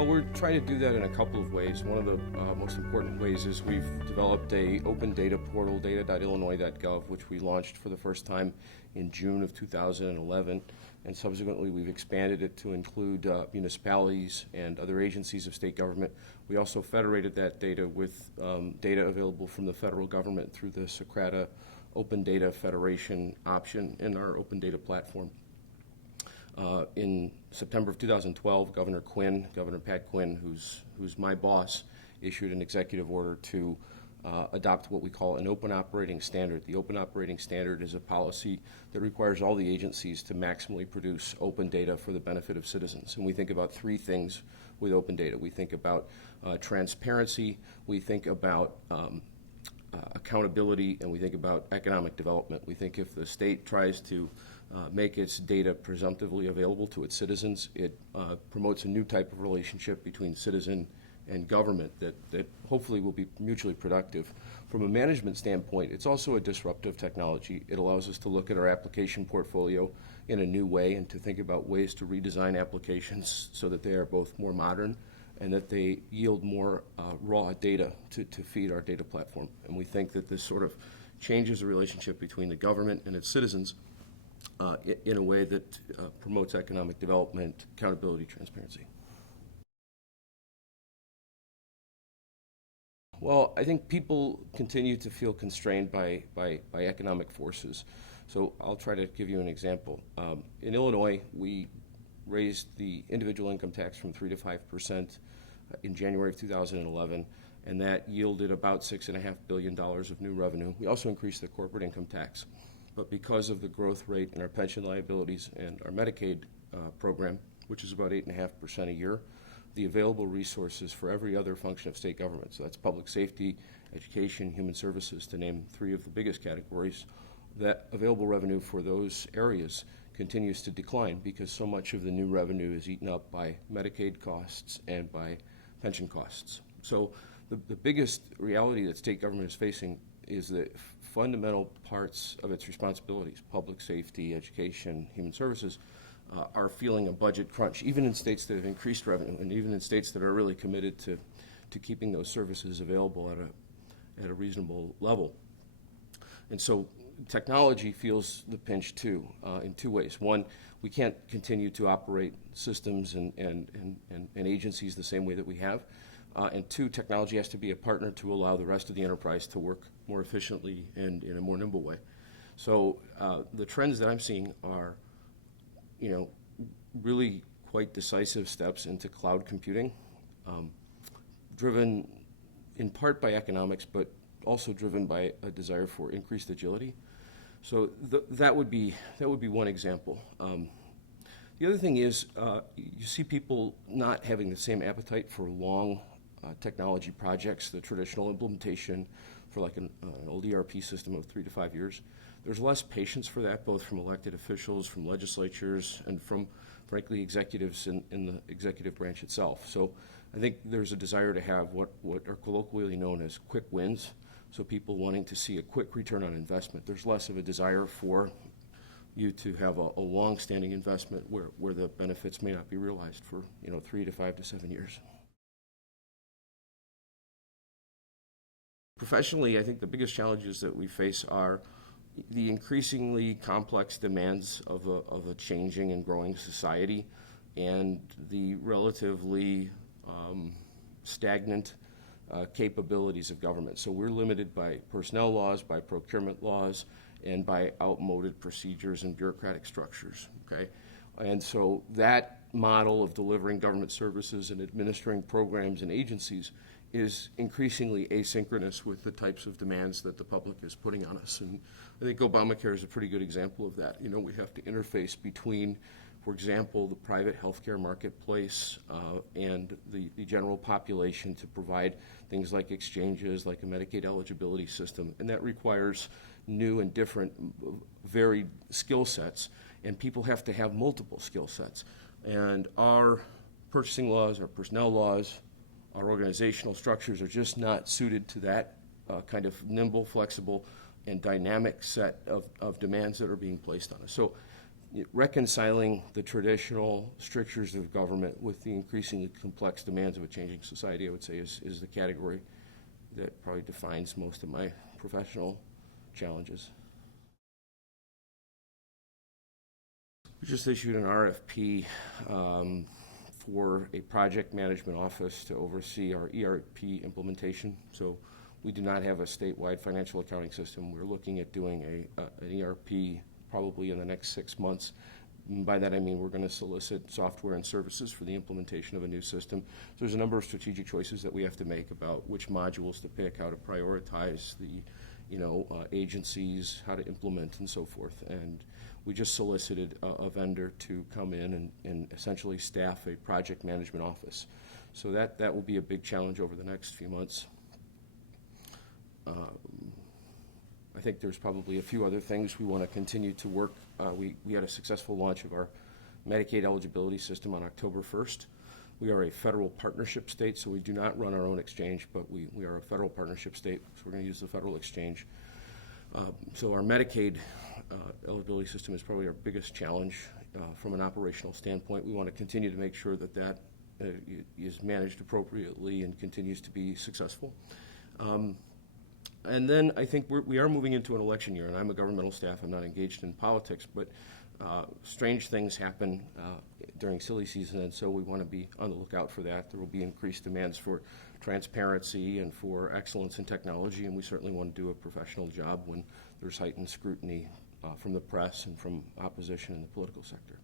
Well, we're trying to do that in a couple of ways. One of the most important ways is we've developed a open data portal, data.illinois.gov, which we launched for the first time in June of 2011, and subsequently we've expanded it to include municipalities and other agencies of state government. We also federated that data with data available from the federal government through the Socrata Open Data Federation option in our open data platform. In September of 2012, Governor Pat Quinn, who's my boss, issued an executive order to adopt what we call an open operating standard. The open operating standard is a policy that requires all the agencies to maximally produce open data for the benefit of citizens. And we think about three things with open data. We think about transparency, we think about accountability, and we think about economic development. We think if the state tries to make its data presumptively available to its citizens, it promotes a new type of relationship between citizen and government that hopefully will be mutually productive. From a management standpoint, it's also a disruptive technology. It allows us to look at our application portfolio in a new way and to think about ways to redesign applications so that they are both more modern and that they yield more raw data to feed our data platform. And we think that this sort of changes the relationship between the government and its citizens in a way that promotes economic development, accountability, transparency. Well, I think people continue to feel constrained by economic forces. So I'll try to give you an example. In Illinois, we raised the individual income tax from 3% to 5% in January of 2011, and that yielded about $6.5 billion of new revenue. We also increased the corporate income tax. But because of the growth rate in our pension liabilities and our Medicaid program, which is about 8.5% a year, the available resources for every other function of state government, so that's public safety, education, human services, to name three of the biggest categories, that available revenue for those areas continues to decline because so much of the new revenue is eaten up by Medicaid costs and by pension costs. So the biggest reality that state government is facing is that fundamental parts of its responsibilities, public safety, education, human services, are feeling a budget crunch, even in states that have increased revenue and even in states that are really committed to keeping those services available at a reasonable level. And so technology feels the pinch too, in two ways. One, we can't continue to operate systems and agencies the same way that we have. And two, technology has to be a partner to allow the rest of the enterprise to work more efficiently and in a more nimble way. So the trends that I'm seeing are, really quite decisive steps into cloud computing, driven in part by economics, but also driven by a desire for increased agility. So that would be one example. The other thing is you see people not having the same appetite for long technology projects, the traditional implementation for like an old ERP system of 3 to 5 years. There's less patience for that, both from elected officials, from legislatures, and from, frankly, executives in the executive branch itself. So I think there's a desire to have what are colloquially known as quick wins, so people wanting to see a quick return on investment. There's less of a desire for you to have a long-standing investment where the benefits may not be realized for 3 to 5 to 7 years. Professionally, I think the biggest challenges that we face are the increasingly complex demands of a changing and growing society and the relatively stagnant capabilities of government. So we're limited by personnel laws, by procurement laws, and by outmoded procedures and bureaucratic structures, okay? And so that model of delivering government services and administering programs and agencies is increasingly asynchronous with the types of demands that the public is putting on us. And I think Obamacare is a pretty good example of that. We have to interface between, for example, the private healthcare marketplace and the general population to provide things like exchanges, like a Medicaid eligibility system. And that requires new and different, varied skill sets. And people have to have multiple skill sets. And our purchasing laws, our personnel laws, our organizational structures are just not suited to that kind of nimble, flexible, and dynamic set of demands that are being placed on us. So reconciling the traditional strictures of government with the increasingly complex demands of a changing society, I would say, is the category that probably defines most of my professional challenges. We just issued an RFP for a project management office to oversee our ERP implementation. So we do not have a statewide financial accounting system. We're looking at doing an ERP probably in the next 6 months. And by that I mean we're going to solicit software and services for the implementation of a new system. So there's a number of strategic choices that we have to make about which modules to pick, how to prioritize the agencies, how to implement, and so forth. And we just solicited a vendor to come in and essentially staff a project management office. So that will be a big challenge over the next few months. I think there's probably a few other things we want to continue to work. We had a successful launch of our Medicaid eligibility system on October 1st. We are a federal partnership state, so we do not run our own exchange, but we are a federal partnership state, so we're going to use the federal exchange. So our Medicaid eligibility system is probably our biggest challenge from an operational standpoint. We want to continue to make sure that is managed appropriately and continues to be successful. And then I think we are moving into an election year, and I'm a governmental staff. I'm not engaged in politics, but strange things happen during silly season, and so we want to be on the lookout for that. There will be increased demands for transparency and for excellence in technology, and we certainly want to do a professional job when there's heightened scrutiny from the press and from opposition in the political sector.